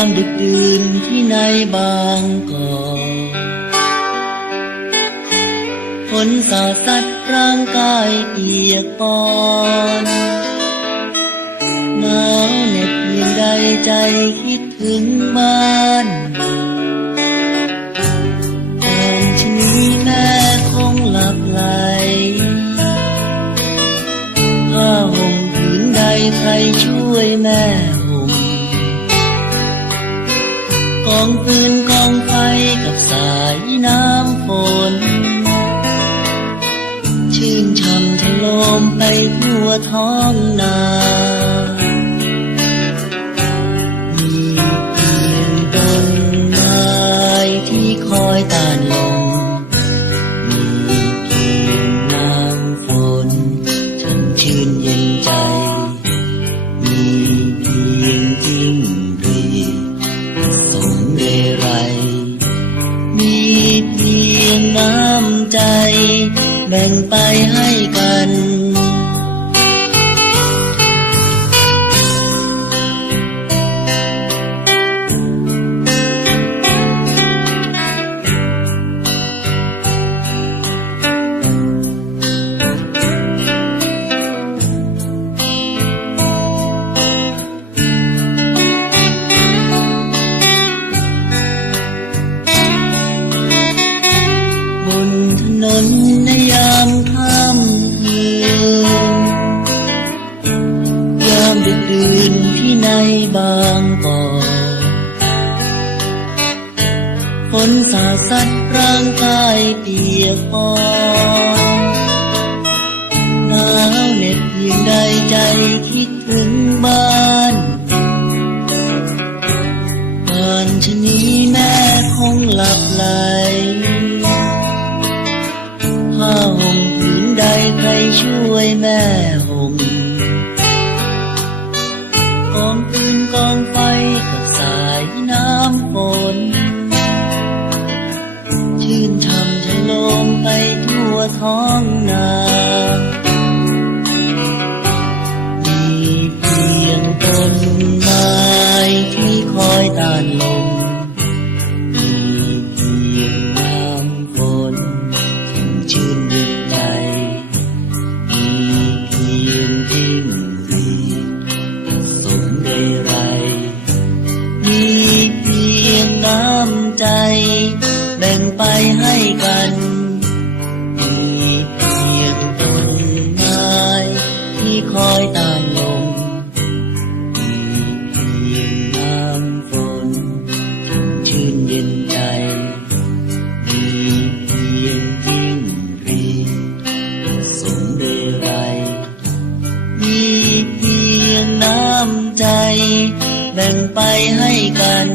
ามดึกดื่นที่ในบางกอกฝนสาสัดร่างกายเปียกปอนหนาวเหน็บเพียงใดใจคิดถึงบ้านก่อนชะนี้แม่คงหลับไหลผ้าห่มผืนใดใครช่วยแม่ องฟืนกองไฟกับสายน้ำฝน ชื่นช่ำทะโลมไปทั่วท้องนา งไปให้ นที่ในบางกอกฝนสาสัดร่างกายเปียกปอนหนาวเหน็บเพียงใดใจคิดถึงบ้านก่อนชนี้แม่คงหลับไหลผ้าห่มผืนใดใครช่วยแม่ ท้องนามีเพียงต้นไม้ที่คอยต้านลมมีเพียงน้ำฝนชื่นเย็นใจมีเพียงจิ้งรีสมเรไรมีเพียงน้ำใจแบ่งไปให้ ต้านลมมีเพียงน้ำฝนชื่นเย็นใจ มีเพียงจิ้งรีสมเรไร มีเพียงน้ำใจ แบ่งไปให้กัน